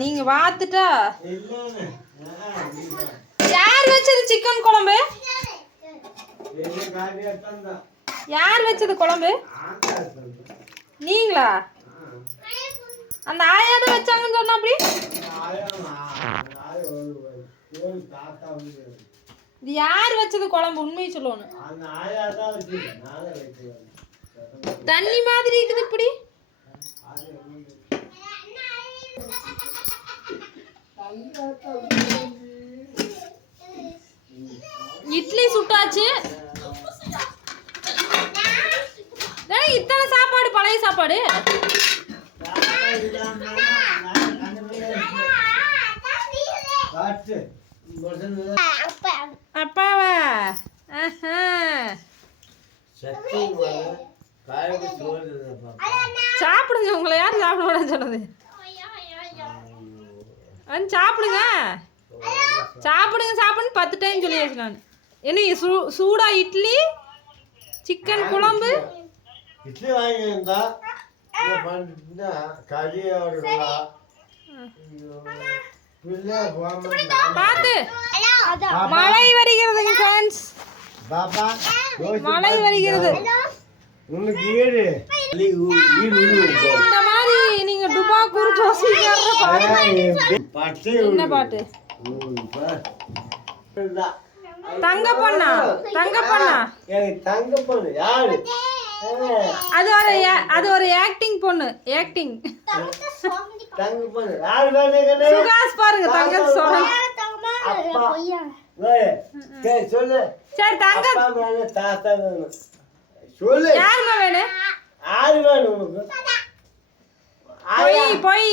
நீங்க பார்த்துட்டா யார் வச்சது சிக்கன் குழம்பு? யார் வச்சது குழம்பு? நீங்களா? அந்த ஆயா தான் வச்சாங்கன்னு சொன்னா அப்படி? இது யார் வச்சது குழம்பு? உண்மையை சொல்லணும். தண்ணி மாதிரி இருக்குது இப்படி. இட்லி சுட்டாச்சு. இத்தனை சாப்பாடு பழைய சாப்பாடு. அப்பாவா? சாப்பிடுங்க. உங்களை யார் சாப்பிட வேணாம்னு சொன்னது? சாப்பிடுங்க சாப்பிடுங்க சாப்பிடுன்னு 10 டைம் சொல்லியாச்சு நான். என்ன சூடா இட்லி சிக்கன் குழம்பு. இட்லி வாங்கியிருந்தா பார்த்து மழை வருகிறது ஃப்ரெண்ட்ஸ். மழை வருகிறது. இந்த மாதிரி நீங்க டுபா குருஜோசி என்ன பாட்டு? தங்க பொண்ணா? தங்க பொண்ணா? தங்க பொண்ணு யாரு? அது ஒரு ஆக்டிங் பொண்ணு. ஆக்டிங். தங்க பொண்ணு யாரு? வேணே சுகாஸ் பாருங்க. தங்க சொல்லுங்க. சொல்லு. சரி தங்க தாத்தா வேணும் சொல்லு. யாருங்க வேணும்? யாரு வேணும் உனக்கு? பொய் பொய்.